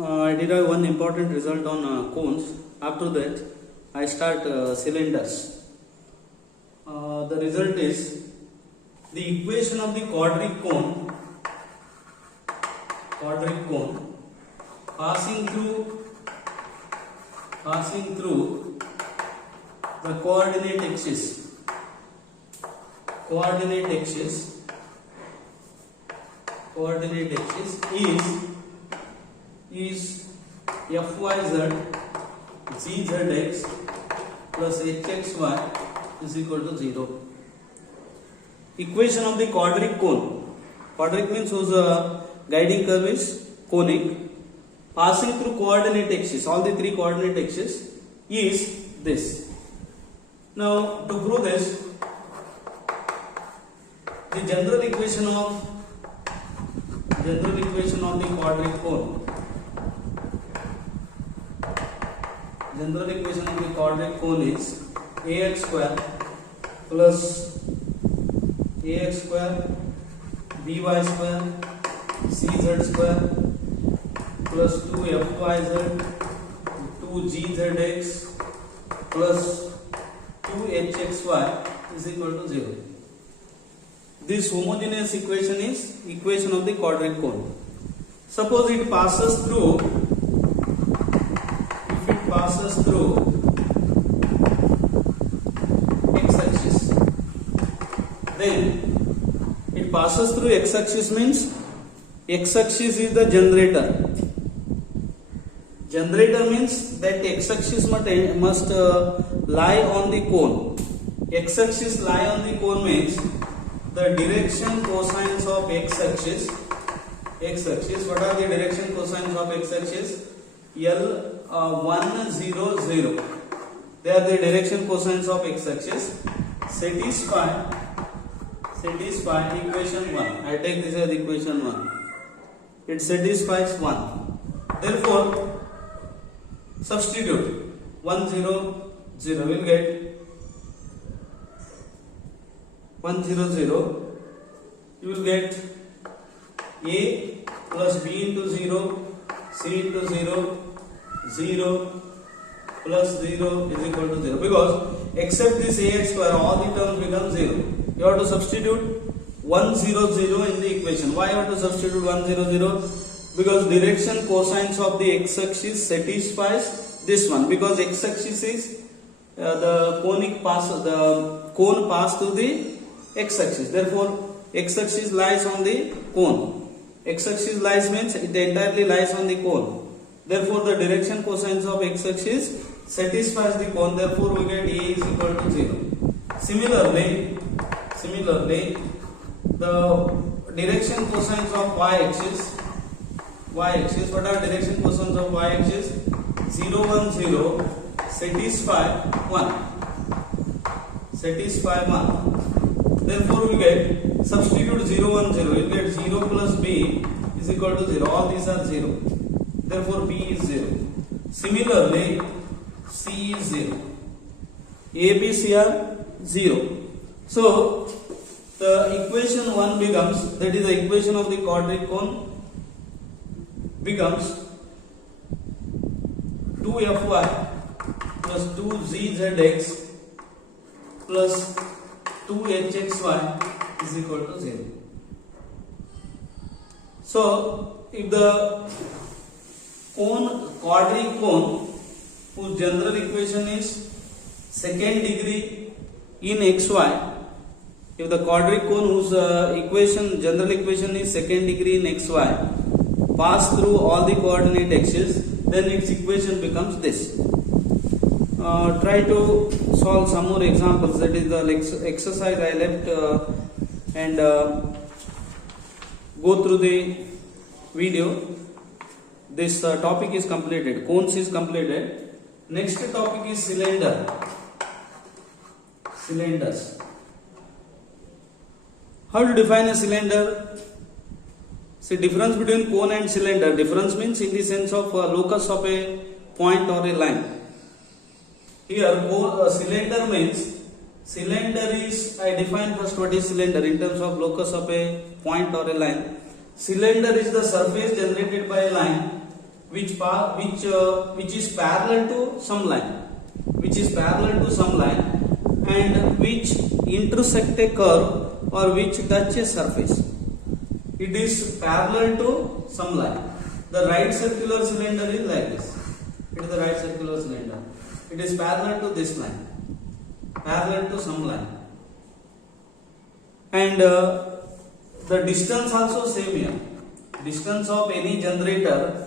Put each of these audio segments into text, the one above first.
I derive one important result on cones. After that, I start cylinders. The result is the equation of the quadric cone passing through the coordinate axis is fyz gzx plus hxy is equal to 0. Equation of the quadric cone. Quadric means whose guiding curve is conic, passing through coordinate axis, all the three coordinate axes, is this. Now to prove this, the general equation of the quadric cone. General equation of the quadric cone is ax square plus ax square by square cz square plus 2fyz 2gzx plus 2hxy is equal to 0. This homogeneous equation is equation of the quadric cone. Suppose it passes through x-axis, then it passes through x-axis means x-axis is the generator. Generator means that x-axis must lie on the cone. X-axis lie on the cone means the direction cosines of x-axis. What are the direction cosines of x-axis? L1 0 0. They are the direction cosines of x-axis. Satisfy equation 1. I take this as equation 1. It satisfies 1. Therefore, substitute 1 0 0. We'll get 1 0 0. You will get a plus b into 0, c into 0, 0 plus 0 is equal to 0. Because except this ax square, all the terms become 0. You have to substitute 1 0 0 in the equation. Why you have to substitute 1 0 0? Because direction cosines of the x-axis satisfies this one. Because x-axis is the cone pass through the x-axis. Therefore, x-axis lies on the cone. X-axis lies means it entirely lies on the cone. Therefore, the direction cosines of x-axis satisfies the cone. Therefore, we get a is equal to 0. Similarly, the direction cosines of y-axis. What are direction cosines of y-axis? 0 1 0 satisfy 1. Therefore, we get substitute 0 1 0. You get 0 plus b is equal to 0. All these are 0. Therefore, b is 0. Similarly, c is 0. A, B, C are 0. So, the equation 1 becomes, that is the equation of the quadric cone becomes 2fy plus 2gzx plus 2hxy is equal to 0. So, if the quadric cone whose general equation is second degree in xy, if the quadric cone whose general equation is second degree in xy pass through all the coordinate axes, then its equation becomes this. Try to solve some more examples. That is the exercise I left and go through the video. This topic is completed. Cones is completed. Next topic is cylinders. How to define a cylinder? See, difference between cone and cylinder. Difference means in the sense of locus of a point or a line. Here, cylinder means, cylinder is, I define first what is cylinder in terms of locus of a point or a line. Cylinder is the surface generated by a line which is parallel to some line, and which intersect a curve or which touch a surface. It is parallel to some line. The right circular cylinder is like this. It is the right circular cylinder. It is parallel to this line, parallel to some line, and the distance also same here. Distance of any generator,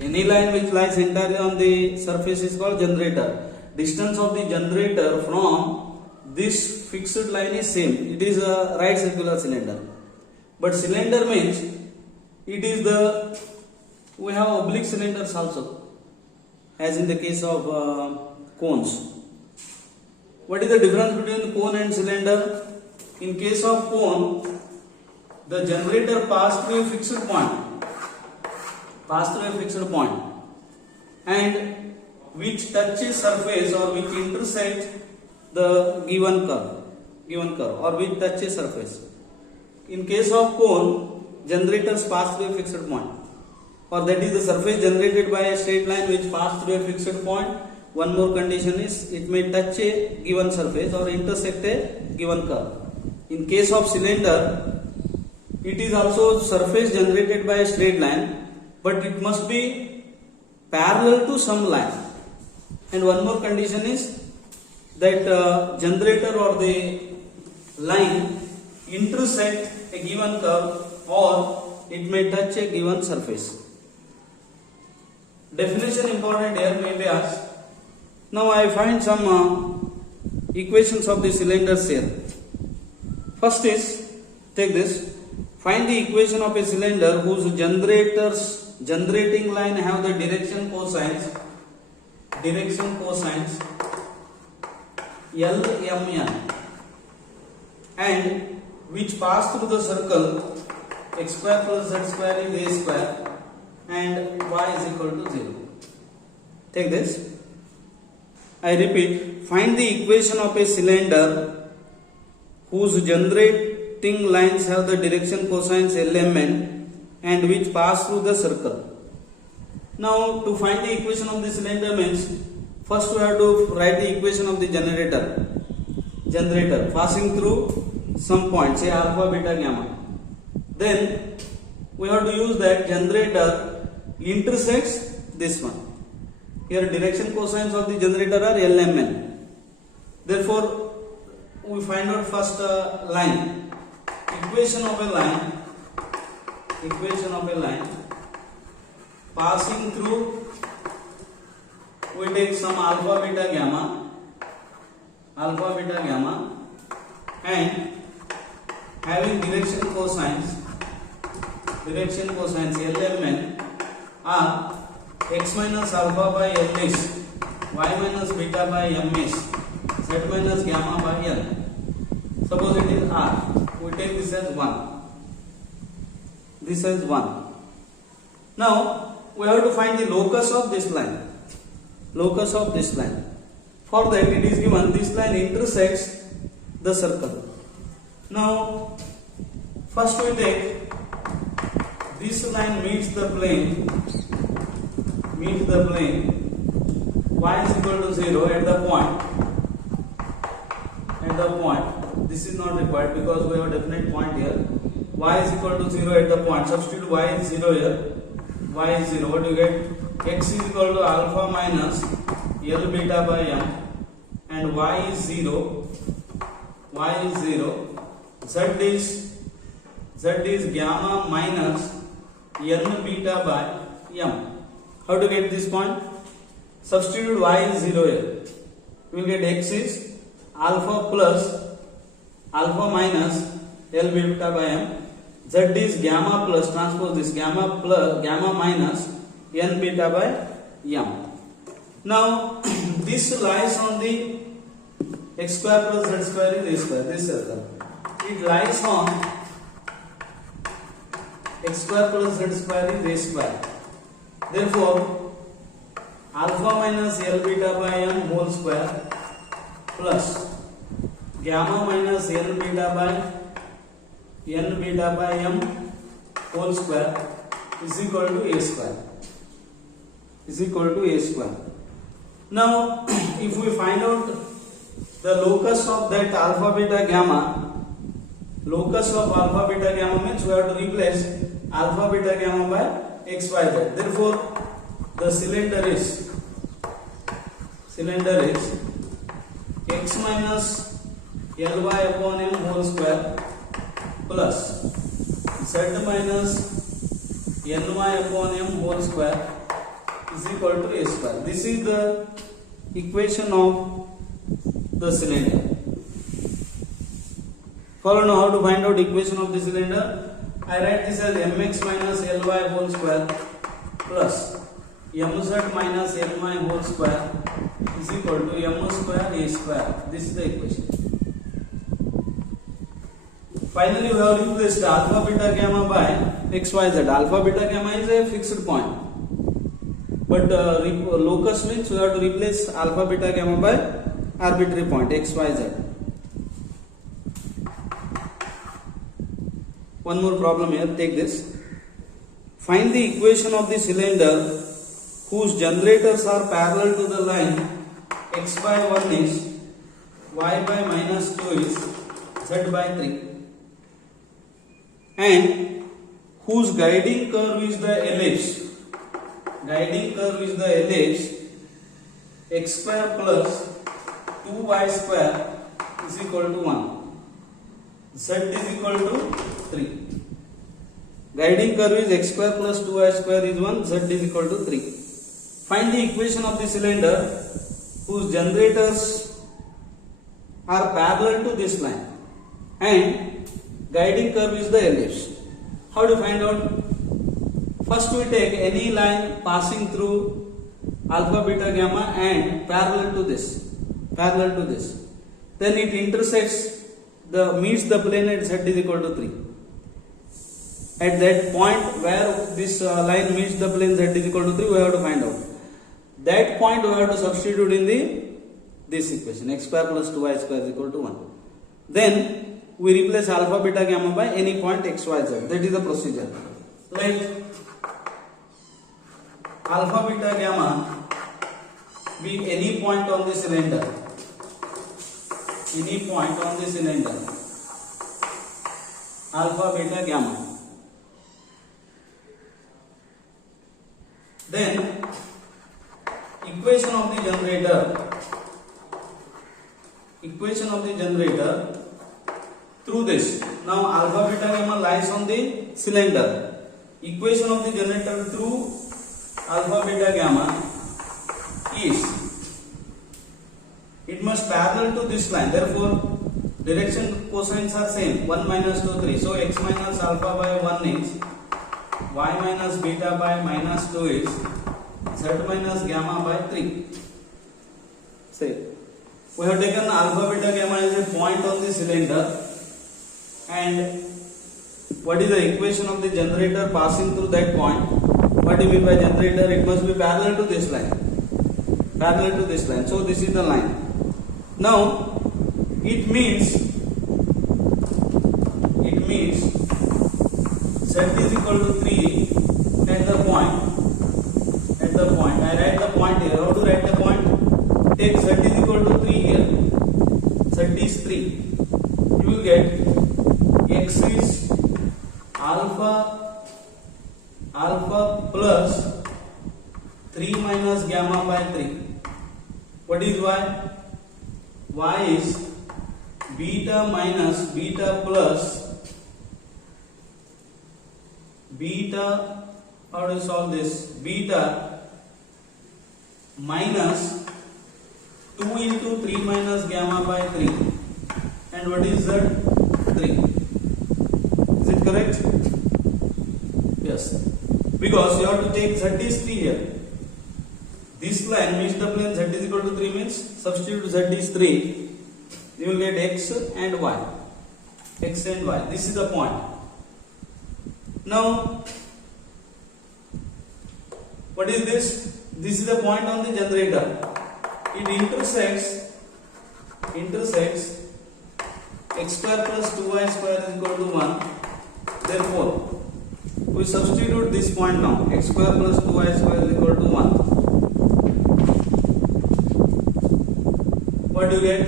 any line which lies entirely on the surface is called generator. Distance of the generator from this fixed line is same. It is a right circular cylinder. But cylinder means it is we have oblique cylinders also, as in the case of cones. What is the difference between cone and cylinder? In case of cone, the generator passed through a fixed point, and which touches surface or which intersects the given curve or which touches surface. In case of cone, generators pass through a fixed point, or that is the surface generated by a straight line which passed through a fixed point. One more condition is it may touch a given surface or intersect a given curve. In case of cylinder, it is also surface generated by a straight line, but it must be parallel to some line. And one more condition is that generator or the line intersect a given curve or it may touch a given surface. Definition important here may be asked. Now I find some equations of the cylinders here. First is, take this. Find the equation of a cylinder whose generating line have the direction cosines Lmn, and which pass through the circle x square plus z square is a square and y is equal to 0. Take this. I repeat, find the equation of a cylinder whose generating lines have the direction cosines Lmn and which pass through the circle. Now to find the equation of the cylinder means first we have to write the equation of the generator passing through some point, say alpha, beta, gamma. Then we have to use that generator intersects this one. Here direction cosines of the generator are Lmn. Therefore we find out first line. Equation of a line passing through, we take some alpha, beta, gamma, and having direction cosines Lmn are x minus alpha by L is, y minus beta by M is, z minus gamma by L. Suppose it is R. We take this as 1. This as 1. Now we have to find the locus of this line. For that it is given this line intersects the circle. Now first we take this line meets the plane y is equal to 0 at the point. This is not required because we have a definite point here. Y is equal to 0 at the point. Substitute y is 0 here. Y is 0. What do you get? X is equal to alpha minus L beta by M, and y is 0. Z is gamma minus N beta by M. How to get this point? Substitute y is 0 here. We will get x is alpha minus L beta by M. Z is gamma plus, transpose this, gamma minus N beta by M. Now this lies on the x square plus z square is a square, this circle. It lies on x square plus z square is a square. Therefore alpha minus L beta by M whole square plus gamma minus N beta by M whole square is equal to a square. is equal to a square. Now, if we find out the locus of that alpha beta gamma, locus of alpha beta gamma means we have to replace alpha beta gamma by x y z. Therefore, the cylinder is x minus ly upon m whole square plus z minus ny upon m whole square is equal to a square. This is the equation of the cylinder. Follow now how to find out equation of the cylinder. I write this as mx minus ly whole square plus mz minus my whole square is equal to m square a square. This is the equation. Finally, we have replaced alpha beta gamma by xyz. Alpha beta gamma is a fixed point, but locus means we have to replace alpha beta gamma by arbitrary point xyz. One more problem here. Take this. Find the equation of the cylinder whose generators are parallel to the line x by 1 is y by minus 2 is z by 3, and whose guiding curve is the ellipse. Guiding curve is the ellipse x square plus 2y square is equal to 1. Z is equal to 3. Guiding curve is x square plus 2y square is 1. Z is equal to 3. Find the equation of the cylinder whose generators are parallel to this line and guiding curve is the ellipse. How to find out? First we take any line passing through alpha beta gamma and parallel to this. Then it intersects meets the plane at z is equal to 3. At that point where this line meets the plane z is equal to 3, we have to find out. That point we have to substitute in this equation, x square plus 2y square is equal to 1. Then we replace alpha beta gamma by any point x, y, z. That is the procedure. Let alpha beta gamma be any point on the cylinder. Any point on the cylinder. Alpha beta gamma. Then equation of the generator through this. Now alpha beta gamma lies on the cylinder. Equation of the generator through alpha beta gamma is, it must parallel to this line. Therefore, direction cosines are same. 1 minus 2, 3. So x minus alpha by 1 is y minus beta by minus 2 is z minus gamma by 3. Say, we have taken alpha beta gamma as a point on the cylinder, and what is the equation of the generator passing through that point? What do you mean by generator? It must be parallel to this line. So this is the line. Now it means z is equal to 3 at the point. I write the point here. How to write the point? Take z is equal to 3 here. Z is 3. You will get x is alpha plus 3 minus gamma by 3. What is y? Y is beta minus beta plus beta. How do you solve this? Beta minus 2 into 3 minus gamma by 3. And what is that? 3. Is it correct? Yes. Because you have to take z is 3 here. This line meets the plane z is equal to 3 means substitute z is 3. You will get x and y. X and y. This is the point. Now, what is this? This is the point on the generator. It intersects x square plus 2y square is equal to 1. Therefore, we substitute this point now. X square plus 2y square is equal to 1. what do you get?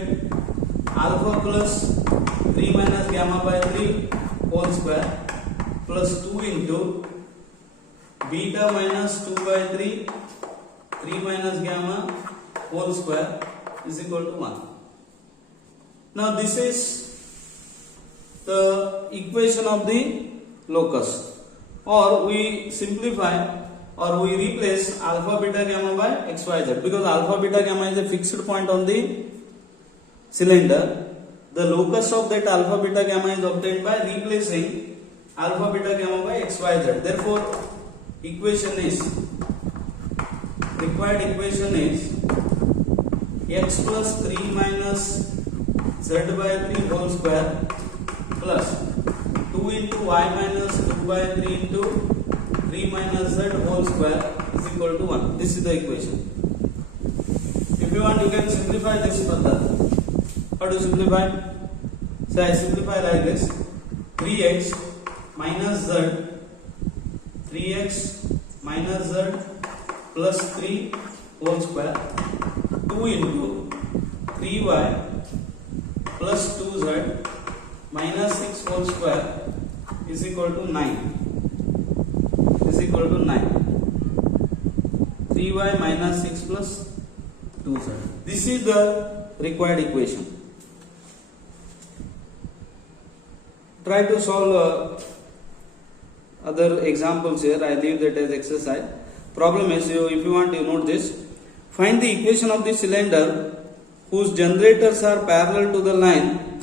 Alpha plus 3 minus gamma by 3 whole square plus 2 into beta minus 2 by 3 minus gamma whole square is equal to 1. Now this is the equation of the locus, or we simplify or we replace alpha beta gamma by xyz, because alpha beta gamma is a fixed point on the cylinder. The locus of that alpha beta gamma is obtained by replacing alpha beta gamma by xyz. Therefore required equation is x plus 3 minus z by 3 whole square plus 2 into y minus 2 by 3 into 3 minus z whole square is equal to 1. This is the equation. If you want, you can simplify this further. How to simplify? So I simplify like this: 3x minus z, 3x minus z plus 3 whole square, 2 into 3y plus 2z minus 6 whole square is equal to 9. Is equal to 9. 3y minus 6 plus 2z. This is the required equation. Try to solve other examples here. I leave that as exercise. Problem is, if you want, you note this. Find the equation of the cylinder whose generators are parallel to the line.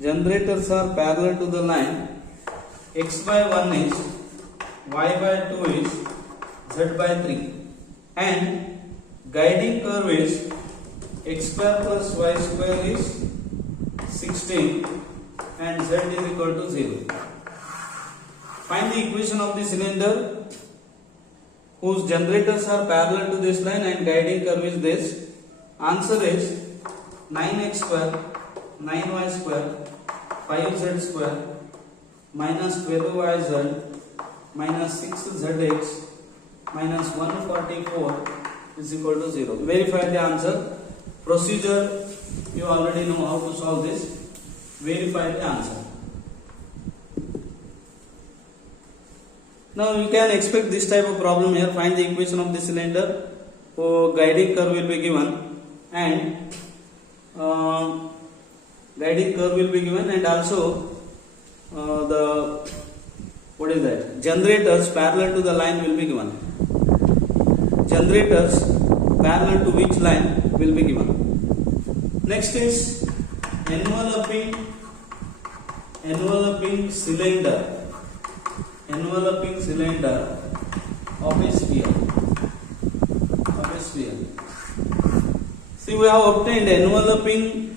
Generators are parallel to the line. X by 1 is, y by 2 is, z by 3, and guiding curve is x square plus y square is 16 and z is equal to 0. Find the equation of the cylinder whose generators are parallel to this line and guiding curve is this. Answer is 9x square, 9y square, 5z square minus 12yz minus 6zx minus 144 is equal to 0. Verify the answer. Procedure, you already know how to solve this. Verify the answer. Now you can expect this type of problem here. Find the equation of the cylinder. Guiding curve will be given, and also generators parallel to the line will be given. Generators parallel to which line will be given. Next is enveloping cylinder. Enveloping cylinder of a sphere. See, we have obtained enveloping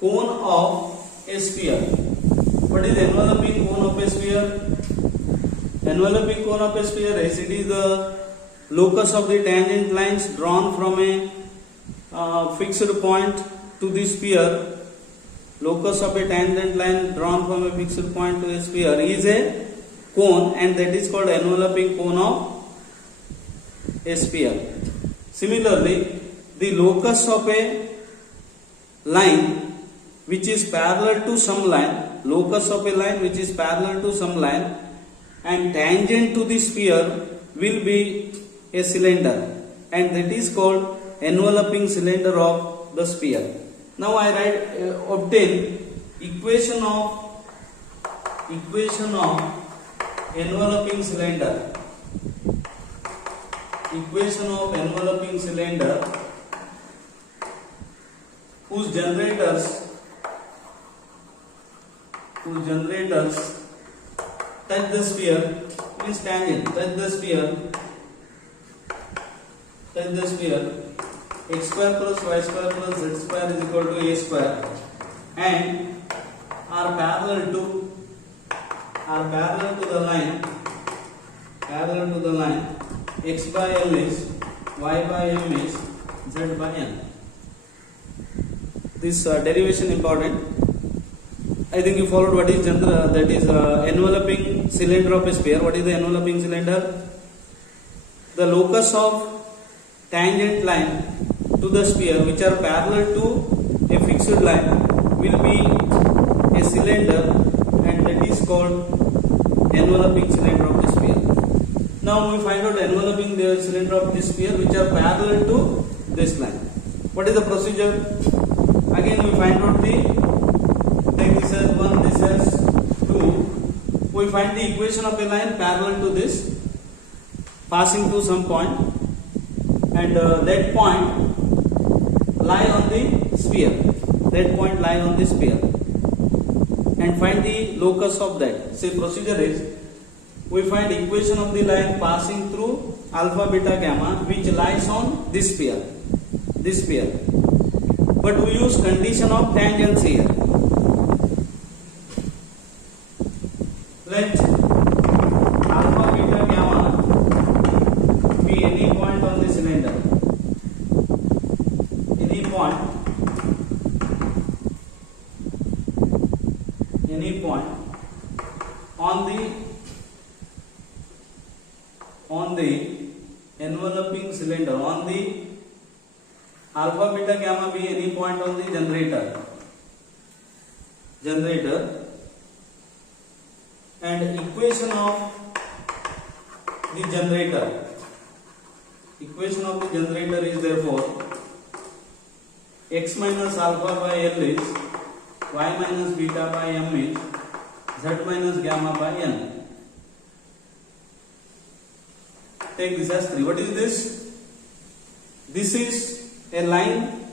cone of a sphere. What is enveloping cone of a sphere? Enveloping cone of a sphere is, it is the locus of the tangent lines drawn from a fixed point to the sphere. Locus of a tangent line drawn from a fixed point to a sphere is a cone, and that is called enveloping cone of a sphere. Similarly, the locus of a line which is parallel to some line, and tangent to the sphere will be a cylinder, and that is called enveloping cylinder of the sphere. Now I obtain equation of enveloping cylinder. Equation of enveloping cylinder whose generators touch the sphere, means tangent, touch the sphere, x square plus y square plus z square is equal to a square, and are parallel to the line, x by l is, y by m is, z by n. This derivation important. I think you followed what is enveloping cylinder of a sphere. What is the enveloping cylinder? The locus of tangent line to the sphere which are parallel to a fixed line will be a cylinder, and that is called enveloping cylinder of the sphere. Now we find out enveloping the cylinder of the sphere which are parallel to this line. What is the procedure? Again we find out take this as 1, this as 2. We find the equation of a line parallel to this, passing through some point, and that point lie on the sphere. That point lie on the sphere, and find the locus of that. Say procedure is, we find equation of the line passing through alpha, beta, gamma, which lies on this sphere. This sphere. But we use condition of tangents here. Let alpha, beta, gamma be any point on the cylinder. Any point on the enveloping cylinder, on the alpha, beta, gamma be any point on the generator, and equation of the generator is therefore x minus alpha by L is y minus beta by M is z minus gamma by N. Take this as 3. What is this? This is a line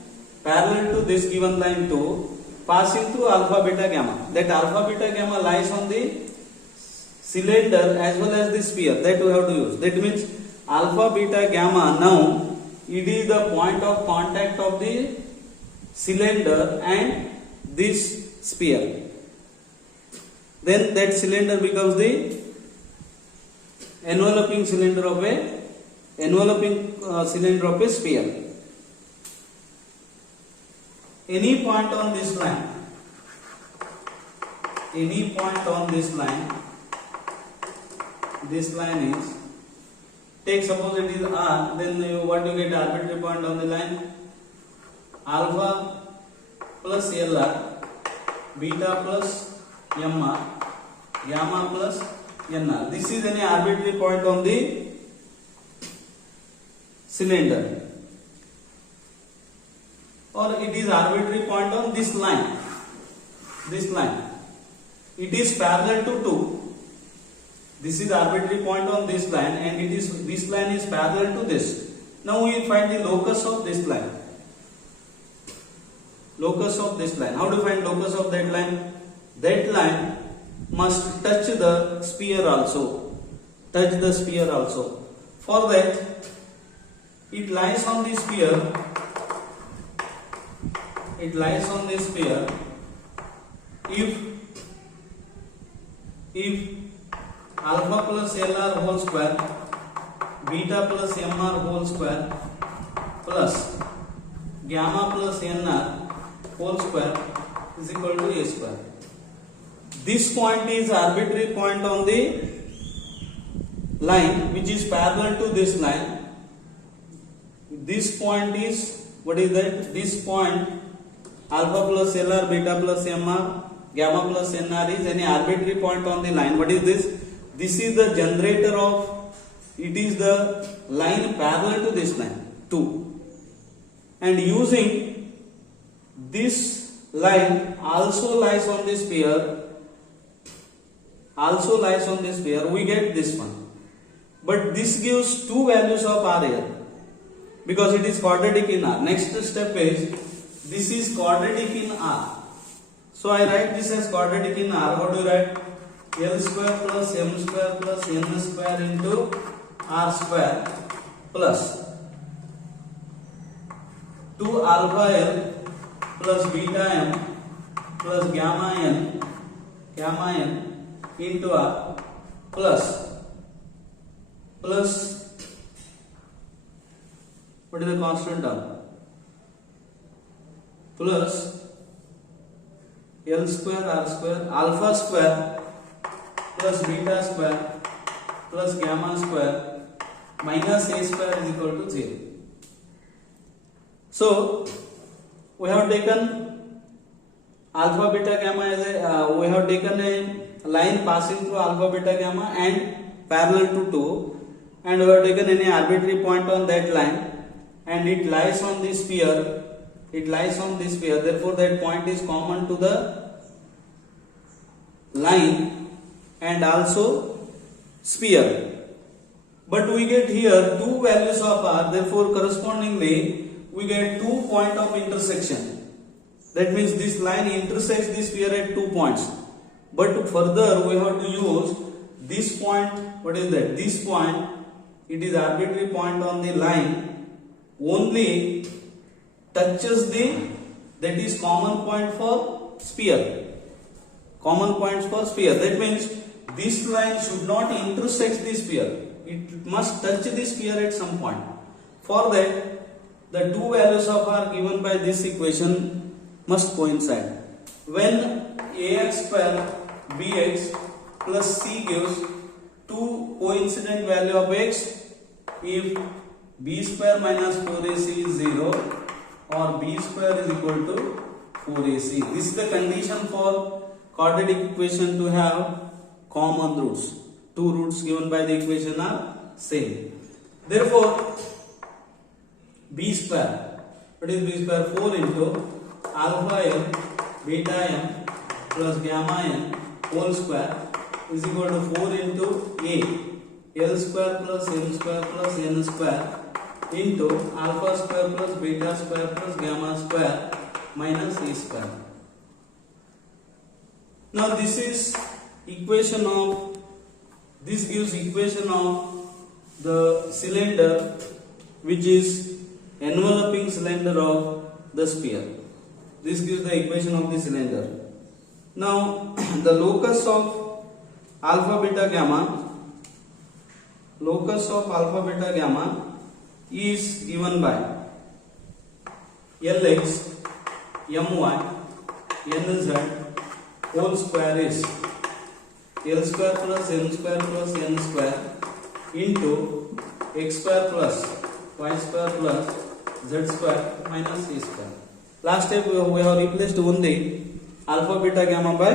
parallel to this given line 2, passing through alpha, beta, gamma. That alpha, beta, gamma lies on the cylinder as well as the sphere. That we have to use. That means alpha, beta, gamma, now it is the point of contact of the cylinder and this sphere. Then that cylinder becomes the enveloping cylinder of a sphere. Any point on this line, this line is, take suppose it is R, then what you get arbitrary point on the line? Alpha plus LR, beta plus MR, gamma plus NR. This is any arbitrary point on the cylinder, or it is arbitrary point on this line. It is parallel to 2. This is arbitrary point on this line, and this line is parallel to this. Now we find the locus of this line. How to find locus of that line? That line must touch the sphere also. For that, it lies on the sphere. If alpha plus LR whole square, beta plus MR whole square, plus gamma plus NR whole square is equal to A square. This point is arbitrary point on the line which is parallel to this line. This point is, what is that? This point alpha plus LR, beta plus MR, gamma plus NR is any arbitrary point on the line. What is this? This is the generator of, it is the line parallel to this line 2, and using this line also lies on this sphere, we get this one. But this gives two values of R here because it is quadratic in R. Next step is, this is quadratic in R. So I write this as quadratic in R. What do you write? L square plus M square plus N square into R square plus 2 alpha L plus beta M plus gamma N into R plus what is the constant term? Plus L square R square alpha square plus beta square plus gamma square minus a square is equal to 0. So we have taken alpha beta gamma as a we have taken a line passing through alpha beta gamma and parallel to 2, and we have taken any arbitrary point on that line, and it lies on this sphere. It lies on this sphere. Therefore, that point is common to the line and also sphere. But we get here two values of r. Therefore, correspondingly, we get 2 points of intersection. That means this line intersects this sphere at 2 points. But further, we have to use this point. What is that? This point. It is arbitrary point on the line. Only touches that is common point for sphere. Common points for sphere. That means this line should not intersect the sphere. It must touch the sphere at some point. For that, the two values of r given by this equation must coincide. When ax square bx plus c gives two coincident value of x, if b square minus 4ac is 0 or b square is equal to 4ac. This is the condition for quadratic equation to have common roots. Two roots given by the equation are same. Therefore, b square, what is b square? 4 into alpha n beta n plus gamma n whole square is equal to 4 into a l square plus m square plus n square into alpha square plus beta square plus gamma square minus a square. Now this is equation of, this gives equation of the cylinder, which is enveloping cylinder of the sphere. This gives the equation of the cylinder. Now the locus of alpha beta gamma, locus of alpha beta gamma is given by Lx My Nz whole square is L square plus M square plus N square into x square plus y square plus z square minus a square. Last step we have replaced only alpha beta gamma by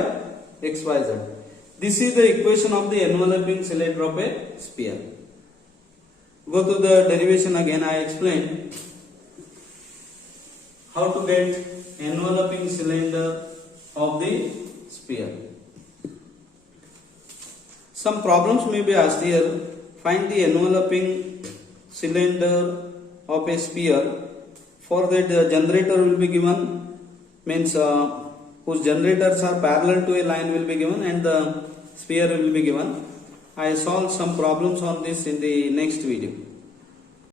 x y z. This is the equation of the enveloping cylinder of a sphere. Go to the derivation again. I explained how to get enveloping cylinder of the sphere. Some problems may be asked here. Find the enveloping cylinder of a sphere. For that, the generator will be given, means whose generators are parallel to a line will be given, and the sphere will be given. I solve some problems on this in the next video.